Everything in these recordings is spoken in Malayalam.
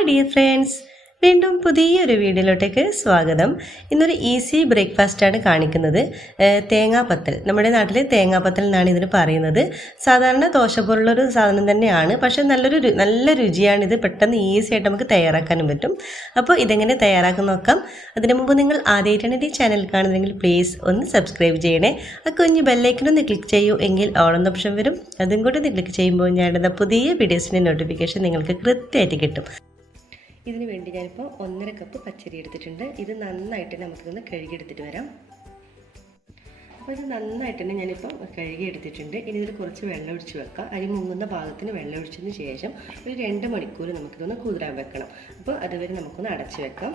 ഹായ് ഡിയർ ഫ്രണ്ട്സ്, വീണ്ടും പുതിയൊരു വീഡിയോയിലോട്ടേക്ക് സ്വാഗതം. ഇന്നൊരു ഈസി ബ്രേക്ക്ഫാസ്റ്റാണ് കാണിക്കുന്നത്. തേങ്ങാപ്പത്തൽ, നമ്മുടെ നാട്ടിൽ തേങ്ങാപ്പത്തൽ എന്നാണ് ഇതിന് പറയുന്നത്. സാധാരണ ദോശ പോലുള്ളൊരു സാധനം തന്നെയാണ്, പക്ഷേ നല്ല രുചിയാണ്. ഇത് പെട്ടെന്ന് ഈസി ആയിട്ട് നമുക്ക് തയ്യാറാക്കാനും പറ്റും. അപ്പോൾ ഇതെങ്ങനെ തയ്യാറാക്കാൻ നോക്കാം. അതിന് മുമ്പ് നിങ്ങൾ ആദ്യമായിട്ടാണ് ഈ ചാനൽ കാണുന്നതെങ്കിൽ പ്ലീസ് ഒന്ന് സബ്സ്ക്രൈബ് ചെയ്യണേ. ആ കുഞ്ഞ് ബെല്ലൈക്കനൊന്ന് ക്ലിക്ക് ചെയ്യൂ, എങ്കിൽ ഓൾ എന്ന ഓപ്ഷൻ വരും. അതും കൂടി ഒന്ന് ക്ലിക്ക് ചെയ്യുമ്പോൾ ഞാൻ ഇടുന്ന പുതിയ വീഡിയോസിൻ്റെ നോട്ടിഫിക്കേഷൻ നിങ്ങൾക്ക് കൃത്യമായിട്ട് കിട്ടും. ഇതിന് വേണ്ടി ഞാനിപ്പോൾ 1.5 കപ്പ് പച്ചരി എടുത്തിട്ടുണ്ട്. ഇത് നന്നായിട്ട് നമുക്കൊന്ന് കഴുകിയെടുത്തിട്ട് വരാം. അപ്പോൾ ഇത് നന്നായിട്ട് തന്നെ ഞാനിപ്പോൾ കഴുകിയെടുത്തിട്ടുണ്ട്. ഇനി ഇതിൽ കുറച്ച് വെള്ളം ഒഴിച്ച് വെക്കാം. അരി മുങ്ങുന്ന ഭാഗത്തിന് വെള്ളം ഒഴിച്ചതിന് ശേഷം ഒരു 2 മണിക്കൂർ നമുക്കിതൊന്ന് കുതിരാൻ വെക്കണം. അപ്പോൾ അതുവരെ നമുക്കൊന്ന് അടച്ച് വെക്കാം.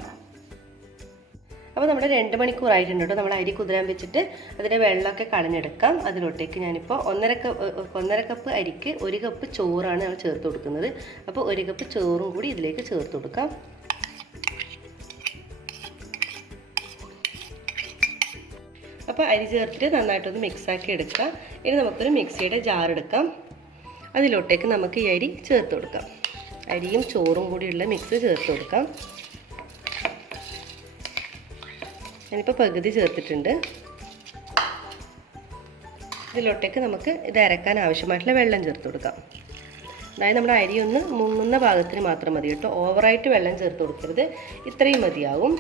അപ്പോൾ നമ്മുടെ 2 മണിക്കൂറായിട്ടുണ്ട് കേട്ടോ. നമ്മൾ അരി കുതിരാൻ വെച്ചിട്ട് അതിൻ്റെ വെള്ളമൊക്കെ കളഞ്ഞെടുക്കാം. അതിലോട്ടേക്ക് ഞാനിപ്പോൾ 1.5 കപ്പ് അരിക്ക് 1 കപ്പ് ചോറാണ് നമ്മൾ ചേർത്ത് കൊടുക്കുന്നത്. അപ്പോൾ 1 കപ്പ് ചോറും കൂടി ഇതിലേക്ക് ചേർത്ത് കൊടുക്കാം. അപ്പോൾ അരി ചേർത്തിട്ട് നന്നായിട്ടൊന്ന് മിക്സാക്കി എടുക്കാം. ഇനി നമുക്കൊരു മിക്സിയുടെ ജാർ എടുക്കാം. അതിലോട്ടേക്ക് നമുക്ക് ഈ അരി ചേർത്ത് കൊടുക്കാം. അരിയും ചോറും കൂടിയുള്ള മിക്സ് ചേർത്ത് കൊടുക്കാം. ഞാനിപ്പോൾ പകുതി ചേർത്തിട്ടുണ്ട്. ഇതിലോട്ടേക്ക് നമുക്ക് ഇത് അരക്കാൻ ആവശ്യമായിട്ടുള്ള വെള്ളം ചേർത്ത് കൊടുക്കാം. അതായത് നമ്മുടെ അരി ഒന്ന് മുങ്ങുന്ന ഭാഗത്തിന് മാത്രം മതി കേട്ടോ. ഓവറായിട്ട് വെള്ളം ചേർത്ത് കൊടുക്കരുത്, ഇത്രയും മതിയാവും.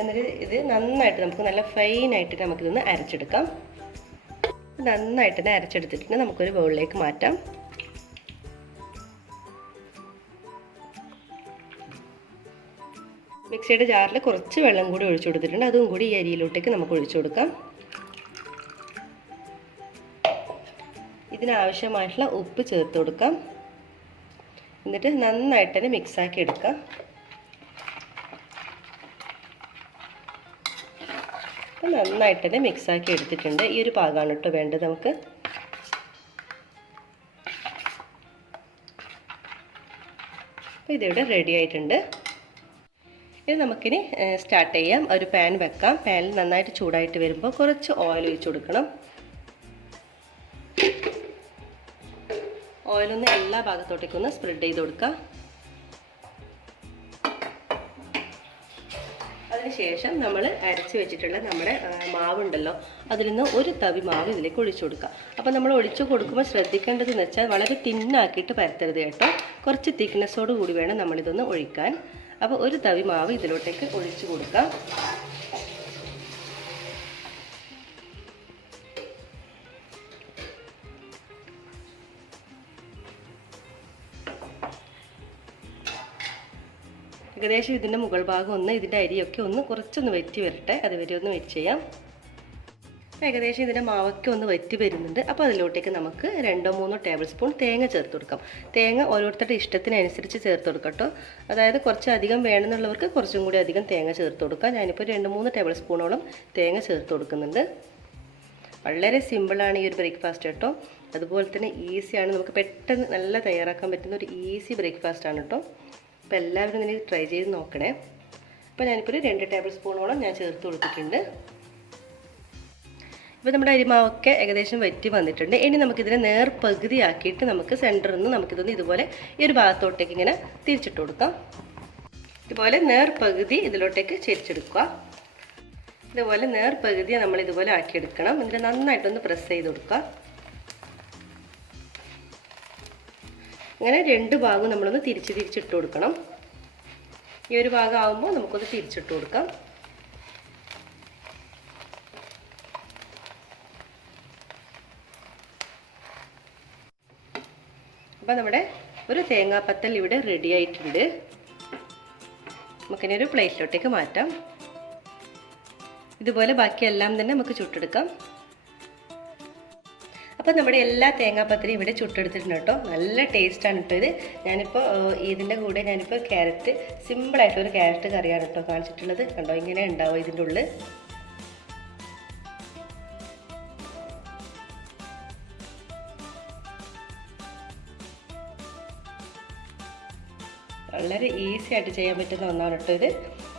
എന്നിട്ട് ഇത് നന്നായിട്ട് നമുക്ക് നല്ല ഫൈനായിട്ട് നമുക്കിതൊന്ന് അരച്ചെടുക്കാം. നന്നായിട്ട് തന്നെ അരച്ചെടുത്തിട്ട് നമുക്കൊരു ബൗളിലേക്ക് മാറ്റാം. മിക്സിയുടെ ജാറിൽ കുറച്ച് വെള്ളം കൂടി ഒഴിച്ചു കൊടുത്തിട്ടുണ്ട്. അതും കൂടി ഈ അരിയിലോട്ടേക്ക് നമുക്ക് ഒഴിച്ചു കൊടുക്കാം. ഇതിനാവശ്യമായിട്ടുള്ള ഉപ്പ് ചേർത്ത് കൊടുക്കാം. എന്നിട്ട് നന്നായിട്ട് തന്നെ മിക്സാക്കി എടുക്കാം. അപ്പം നന്നായിട്ട് തന്നെ മിക്സാക്കി എടുത്തിട്ടുണ്ട്. ഈ ഒരു പാകമാണ് കേട്ടോ വേണ്ടത് നമുക്ക്. അപ്പോൾ ഇതിവിടെ റെഡി ആയിട്ടുണ്ട്. ഇത് നമുക്കിനി സ്റ്റാർട്ട് ചെയ്യാം. ഒരു പാൻ വെക്കാം. പാനിൽ നന്നായിട്ട് ചൂടായിട്ട് വരുമ്പോൾ കുറച്ച് ഓയിൽ ഒഴിച്ച് കൊടുക്കണം. ഓയിലൊന്ന് എല്ലാ ഭാഗത്തോട്ടേക്കൊന്ന് സ്പ്രെഡ് ചെയ്ത് കൊടുക്കാം. അതിനുശേഷം നമ്മൾ അരച്ച് വെച്ചിട്ടുള്ള നമ്മുടെ മാവുണ്ടല്ലോ, അതിൽ നിന്ന് ഒരു തവി മാവ് ഇതിലേക്ക് ഒഴിച്ചു കൊടുക്കുക. അപ്പോൾ നമ്മൾ ഒഴിച്ചു കൊടുക്കുമ്പോൾ ശ്രദ്ധിക്കേണ്ടതെന്ന് വെച്ചാൽ വളരെ തിന്നാക്കിയിട്ട് പരത്തരുത് കേട്ടോ. കുറച്ച് തിക്നെസ്സോട് കൂടി വേണം നമ്മളിതൊന്ന് ഒഴിക്കാൻ. അപ്പോൾ ഒരു തവി മാവ് ഇതിലോട്ടേക്ക് ഒഴിച്ചു കൊടുക്കാം. ഏകദേശം ഇതിൻ്റെ മുകൾ ഭാഗം ഒന്ന് ഇതിൻ്റെ അരിയൊക്കെ ഒന്ന് കുറച്ചൊന്ന് വറ്റി വരട്ടെ. അതുവരെ ഒന്ന് വെയിറ്റ് ചെയ്യാം. ഏകദേശം ഇതിൻ്റെ മാവൊക്കെ ഒന്ന് വറ്റി വരുന്നുണ്ട്. അപ്പോൾ അതിലോട്ടേക്ക് നമുക്ക് 2-3 ടേബിൾ സ്പൂൺ തേങ്ങ ചേർത്ത് കൊടുക്കാം. തേങ്ങ ഓരോരുത്തരുടെ ഇഷ്ടത്തിനനുസരിച്ച് ചേർത്ത് കൊടുക്കാം കേട്ടോ. അതായത് കുറച്ച് അധികം വേണമെന്നുള്ളവർക്ക് കുറച്ചും കൂടി അധികം തേങ്ങ ചേർത്ത് കൊടുക്കാം. ഞാനിപ്പോൾ 2-3 ടേബിൾ സ്പൂണോളം തേങ്ങ ചേർത്ത് കൊടുക്കുന്നുണ്ട്. വളരെ സിമ്പിളാണ് ഈ ഒരു ബ്രേക്ക്ഫാസ്റ്റ് കേട്ടോ. അതുപോലെ തന്നെ ഈസിയാണ്, നമുക്ക് പെട്ടെന്ന് നല്ല തയ്യാറാക്കാൻ പറ്റുന്ന ഒരു ഈസി ബ്രേക്ക്ഫാസ്റ്റാണ് കേട്ടോ. അപ്പോൾ എല്ലാവരും ഇതിന് ട്രൈ ചെയ്ത് നോക്കണേ. അപ്പോൾ ഞാനിപ്പോൾ 2 ടേബിൾ സ്പൂണോളം ഞാൻ ചേർത്ത് കൊടുത്തിട്ടുണ്ട്. ഇപ്പോൾ നമ്മുടെ അരിമാവൊക്കെ ഏകദേശം വറ്റി വന്നിട്ടുണ്ട്. ഇനി നമുക്കിതിനെ നേർപകുതിയാക്കിയിട്ട് നമുക്ക് സെൻറ്ററിൽ നിന്ന് നമുക്കിതൊന്ന് ഇതുപോലെ ഈ ഒരു ഭാഗത്തോട്ടേക്ക് ഇങ്ങനെ തിരിച്ചിട്ട് കൊടുക്കാം. ഇതുപോലെ നേർപകുതി ഇതിലോട്ടേക്ക് ചെരിച്ചെടുക്കുക. ഇതുപോലെ നേർപകുതി നമ്മൾ ഇതുപോലെ ആക്കിയെടുക്കണം. എന്നിട്ട് നന്നായിട്ടൊന്ന് പ്രസ് ചെയ്ത് കൊടുക്കുക. അങ്ങനെ 2 ഭാഗവും നമ്മളൊന്ന് തിരിച്ചിട്ട് കൊടുക്കണം. ഈ ഒരു ഭാഗം ആകുമ്പോൾ നമുക്കൊന്ന് തിരിച്ചിട്ട് കൊടുക്കാം. അപ്പോൾ നമ്മുടെ ഒരു തേങ്ങാപ്പത്തൽ ഇവിടെ റെഡി ആയിട്ടുണ്ട്. നമുക്കിനി ഒരു പ്ലേറ്റിലോട്ടേക്ക് മാറ്റാം. ഇതുപോലെ ബാക്കിയെല്ലാം തന്നെ നമുക്ക് ചുട്ടെടുക്കാം. അപ്പോൾ നമ്മുടെ എല്ലാ തേങ്ങാപ്പത്തലും ഇവിടെ ചുട്ടെടുത്തിട്ടുണ്ട് കേട്ടോ. നല്ല ടേസ്റ്റാണ് കേട്ടോ ഇത്. ഞാനിപ്പോൾ ഇതിൻ്റെ കൂടെ ഞാനിപ്പോൾ ക്യാരറ്റ്, സിമ്പിളായിട്ടൊരു ക്യാരറ്റ് കറിയാണ് കേട്ടോ കാണിച്ചിട്ടുള്ളത്. കണ്ടോ, ഇങ്ങനെ ഉണ്ടാവും ഇതിൻ്റെ ഉള്ളിൽ. വളരെ ഈസി ആയിട്ട് ചെയ്യാൻ പറ്റുന്ന ഒന്നാണ് കേട്ടോ ഇത്.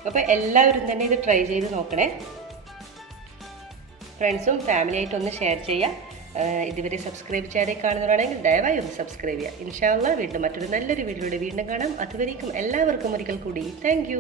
അപ്പോൾ എല്ലാവരും തന്നെ ഇത് ട്രൈ ചെയ്ത് നോക്കണേ. ഫ്രണ്ട്സും ഫാമിലിയായിട്ടൊന്ന് ഷെയർ ചെയ്യുക. ഇതുവരെ സബ്സ്ക്രൈബ് ചെയ്യാതെ കാണുന്നവരാണെങ്കിൽ ദയവായി ഒന്ന് സബ്സ്ക്രൈബ് ചെയ്യുക. ഇൻഷാ അല്ലാഹ് വീണ്ടും മറ്റൊരു നല്ലൊരു വീഡിയോയുടെ വീണ്ടും കാണാം. അതുവരേക്കും എല്ലാവർക്കും ഒരിക്കൽ കൂടി താങ്ക്